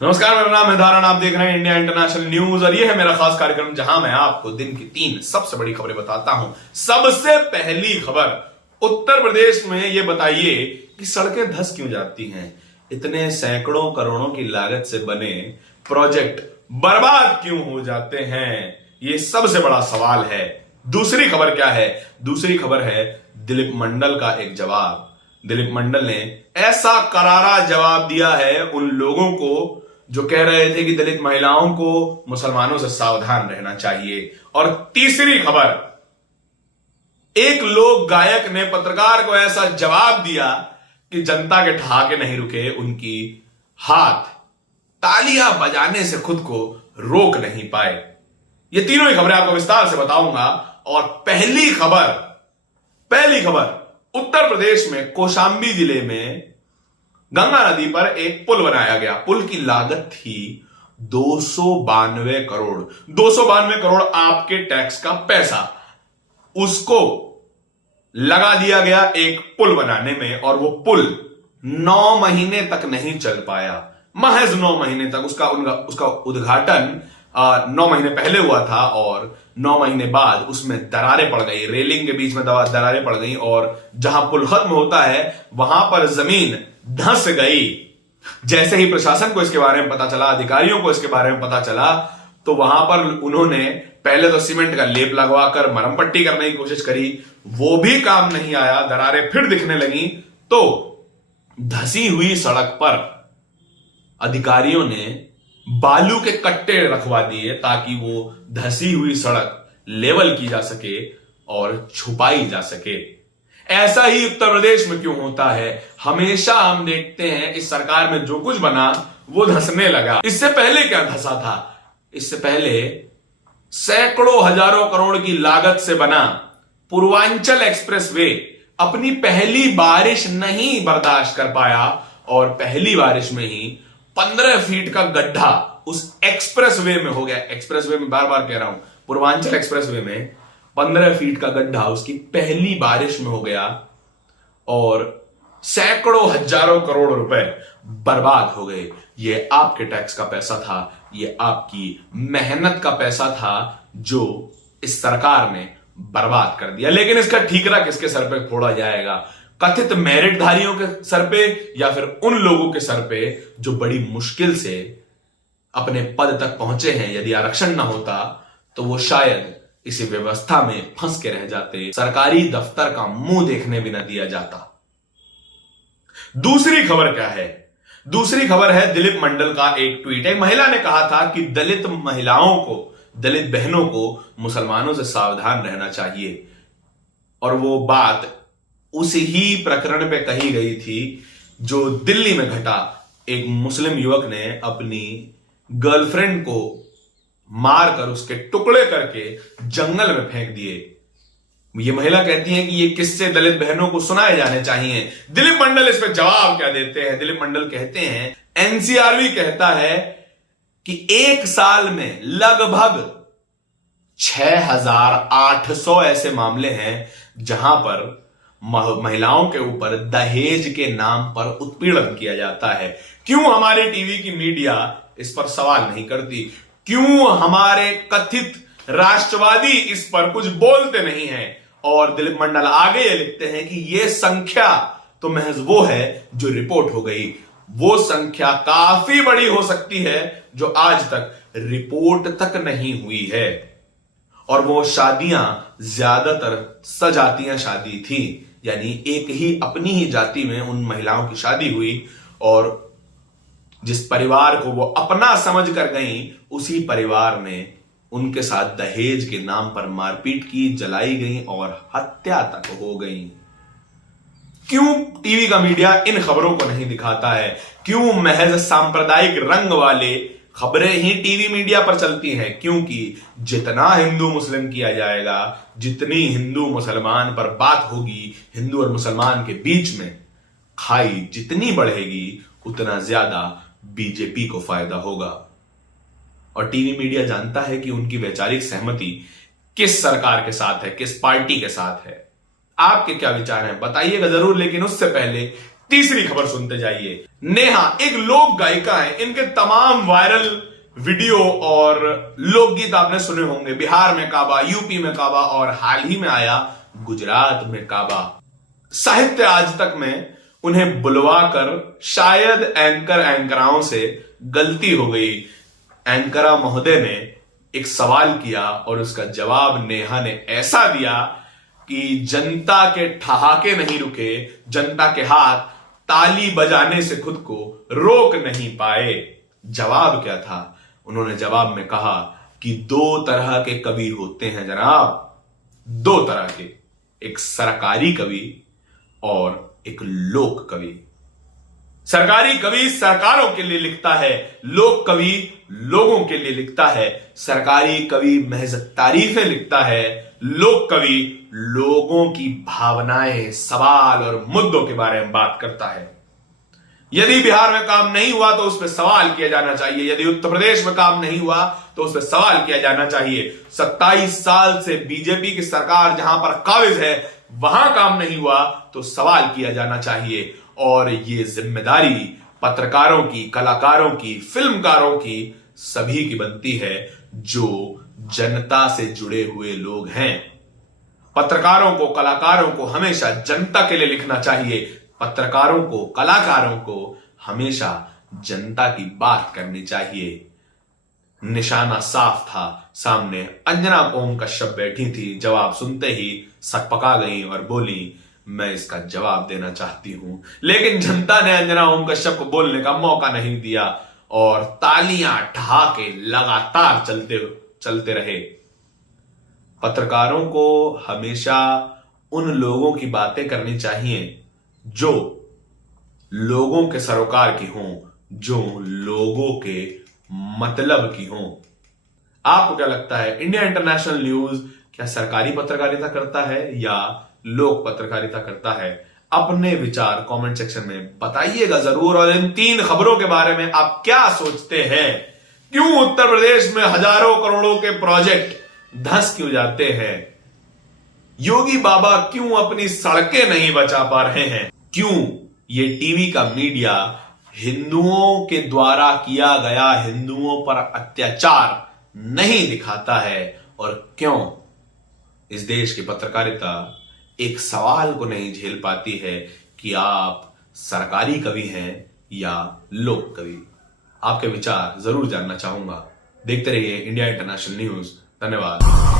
नमस्कार, मेरा नाम है धारण। आप देख रहे हैं इंडिया इंटरनेशनल न्यूज और ये है मेरा खास कार्यक्रम जहां मैं आपको दिन की 3 सबसे बड़ी खबरें बताता हूं। सबसे पहली खबर, उत्तर प्रदेश में ये बताइए कि सड़कें धंस क्यों जाती हैं। इतने सैकड़ों करोड़ों की लागत से बने प्रोजेक्ट बर्बाद क्यों हो जाते हैं, ये सबसे बड़ा सवाल है। दूसरी खबर क्या है? दूसरी खबर है दिलीप मंडल का एक जवाब। दिलीप मंडल ने ऐसा करारा जवाब दिया है उन लोगों को जो कह रहे थे कि दलित महिलाओं को मुसलमानों से सावधान रहना चाहिए। और तीसरी खबर, एक लोक गायक ने पत्रकार को ऐसा जवाब दिया कि जनता के ठहाके नहीं रुके, उनकी हाथ तालियां बजाने से खुद को रोक नहीं पाए। ये तीनों ही खबरें आपको विस्तार से बताऊंगा। और पहली खबर, उत्तर प्रदेश में कौशाम्बी जिले में गंगा नदी पर एक पुल बनाया गया। पुल की लागत थी 292 करोड़। 292 करोड़ आपके टैक्स का पैसा, उसको लगा दिया गया एक पुल बनाने में। और वो पुल 9 महीने तक नहीं चल पाया, महज 9 महीने तक। उसका उद्घाटन 9 महीने पहले हुआ था और 9 महीने बाद उसमें दरारें पड़ गई, रेलिंग के बीच में दरारें पड़ गई और जहां पुल खत्म होता है वहां पर जमीन धंस गई। जैसे ही प्रशासन को इसके बारे में पता चला, अधिकारियों को इसके बारे में पता चला, तो वहां पर उन्होंने पहले तो सीमेंट का लेप लगवाकर मरहम पट्टी करने की कोशिश करी, वो भी काम नहीं आया, दरारें फिर दिखने लगी। तो धंसी हुई सड़क पर अधिकारियों ने बालू के कट्टे रखवा दिए ताकि वो धंसी हुई सड़क लेवल की जा सके और छुपाई जा सके। ऐसा ही उत्तर प्रदेश में क्यों होता है? हमेशा हम देखते हैं इस सरकार में जो कुछ बना वो धंसने लगा। इससे पहले क्या धंसा था? इससे पहले सैकड़ों हजारों करोड़ की लागत से बना पूर्वांचल एक्सप्रेसवे अपनी पहली बारिश नहीं बर्दाश्त कर पाया और पहली बारिश में ही 15 फीट का गड्ढा उस एक्सप्रेसवे में हो गया। एक्सप्रेसवे में बार बार कह रहा हूं, पूर्वांचल एक्सप्रेसवे में 15 फीट का गड्ढा उसकी पहली बारिश में हो गया और सैकड़ों हजारों करोड़ रुपए बर्बाद हो गए। ये आपके टैक्स का पैसा था, ये आपकी मेहनत का पैसा था जो इस सरकार ने बर्बाद कर दिया। लेकिन इसका ठीकरा किसके सर पे फोड़ा जाएगा? कथित मेरिटधारियों के सर पे या फिर उन लोगों के सर पे जो बड़ी मुश्किल से अपने पद तक पहुंचे हैं? यदि आरक्षण ना होता तो वो शायद इसी व्यवस्था में फंस के रह जाते, सरकारी दफ्तर का मुंह देखने भी न दिया जाता। दूसरी खबर क्या है? दूसरी खबर है दिलीप मंडल का एक ट्वीट। एक महिला ने कहा था कि दलित महिलाओं को, दलित बहनों को मुसलमानों से सावधान रहना चाहिए। और वो बात उसी ही प्रकरण पे कही गई थी जो दिल्ली में घटा। एक मुस्लिम युवक ने अपनी गर्लफ्रेंड को मारकर उसके टुकड़े करके जंगल में फेंक दिए। ये महिला कहती है कि ये किस्से दलित बहनों को सुनाए जाने चाहिए। दिलीप मंडल इस पर जवाब क्या देते हैं? दिलीप मंडल कहते हैं, एनसीआरबी कहता है कि एक साल में लगभग 6800 ऐसे मामले हैं जहां पर महिलाओं के ऊपर दहेज के नाम पर उत्पीड़न किया जाता है। क्यों हमारे टीवी की मीडिया इस पर सवाल नहीं करती? क्यों हमारे कथित राष्ट्रवादी इस पर कुछ बोलते नहीं हैं? और दिलीप मंडल आगे ये लिखते हैं कि यह संख्या तो महज वो है जो रिपोर्ट हो गई। वो संख्या काफी बड़ी हो सकती है जो आज तक रिपोर्ट तक नहीं हुई है। और वो शादियां ज्यादातर सजातियां शादी थी, यानी एक ही अपनी ही जाति में उन महिलाओं की शादी हुई और जिस परिवार को वो अपना समझ कर गई, उसी परिवार ने उनके साथ दहेज के नाम पर मारपीट की, जलाई गई और हत्या तक हो गई। क्यों टीवी का मीडिया इन खबरों को नहीं दिखाता है? क्यों महज सांप्रदायिक रंग वाले खबरें ही टीवी मीडिया पर चलती हैं? क्योंकि जितना हिंदू मुस्लिम किया जाएगा, जितनी हिंदू मुसलमान पर बात होगी, हिंदू और मुसलमान के बीच में खाई जितनी बढ़ेगी, उतना ज्यादा बीजेपी को फायदा होगा। और टीवी मीडिया जानता है कि उनकी वैचारिक सहमति किस सरकार के साथ है, किस पार्टी के साथ है। आपके क्या विचार हैं बताइएगा जरूर। लेकिन उससे पहले तीसरी खबर सुनते जाइए। नेहा एक लोक गायिका है। इनके तमाम वायरल वीडियो और लोकगीत आपने सुने होंगे। बिहार में काबा, यूपी में काबा और हाल ही में आया गुजरात में काबा। साहित्य आज तक में उन्हें बुलवाकर शायद एंकराओं से गलती हो गई। एंकरा महोदय ने एक सवाल किया और उसका जवाब नेहा ने ऐसा दिया कि जनता के ठहाके नहीं रुके, जनता के हाथ ताली बजाने से खुद को रोक नहीं पाए। जवाब क्या था? उन्होंने जवाब में कहा कि दो तरह के कवि होते हैं जनाब, दो तरह के, एक सरकारी कवि और एक लोक कवि। सरकारी कवि सरकारों के लिए लिखता है, लोक कवि लोगों के लिए लिखता है। सरकारी कवि महज तारीफें लिखता है, लोक कवि लोगों की भावनाएं, सवाल और मुद्दों के बारे में बात करता है। यदि बिहार में काम नहीं हुआ तो उस पर सवाल किया जाना चाहिए, यदि उत्तर प्रदेश में काम नहीं हुआ तो उस पर सवाल किया जाना चाहिए। 27 साल से बीजेपी की सरकार जहां पर काबिज है वहां काम नहीं हुआ तो सवाल किया जाना चाहिए। और ये जिम्मेदारी पत्रकारों की, कलाकारों की, फिल्मकारों की, सभी की बनती है जो जनता से जुड़े हुए लोग हैं। पत्रकारों को, कलाकारों को हमेशा जनता के लिए लिखना चाहिए। पत्रकारों को, कलाकारों को हमेशा जनता की बात करनी चाहिए। निशाना साफ था। सामने अंजना ओम कश्यप बैठी थी। जवाब सुनते ही सकपका गई और बोली, मैं इसका जवाब देना चाहती हूं। लेकिन जनता ने अंजना ओम कश्यप को बोलने का मौका नहीं दिया और तालियां ठहाके लगातार चलते रहे। पत्रकारों को हमेशा उन लोगों की बातें करनी चाहिए जो लोगों के सरोकार की हों, जो लोगों के मतलब की हों। आपको क्या लगता है, इंडिया इंटरनेशनल न्यूज क्या सरकारी पत्रकारिता करता है या लोक पत्रकारिता करता है? अपने विचार कमेंट सेक्शन में बताइएगा जरूर। और इन 3 खबरों के बारे में आप क्या सोचते हैं? क्यों उत्तर प्रदेश में हजारों करोड़ों के प्रोजेक्ट धंस क्यों जाते हैं? योगी बाबा क्यों अपनी सड़कें नहीं बचा पा रहे हैं? क्यों ये टीवी का मीडिया हिंदुओं के द्वारा किया गया हिंदुओं पर अत्याचार नहीं दिखाता है? और क्यों इस देश की पत्रकारिता एक सवाल को नहीं झेल पाती है कि आप सरकारी कवि हैं या लोक कवि? आपके विचार जरूर जानना चाहूंगा। देखते रहिए इंडिया इंटरनेशनल न्यूज। धन्यवाद।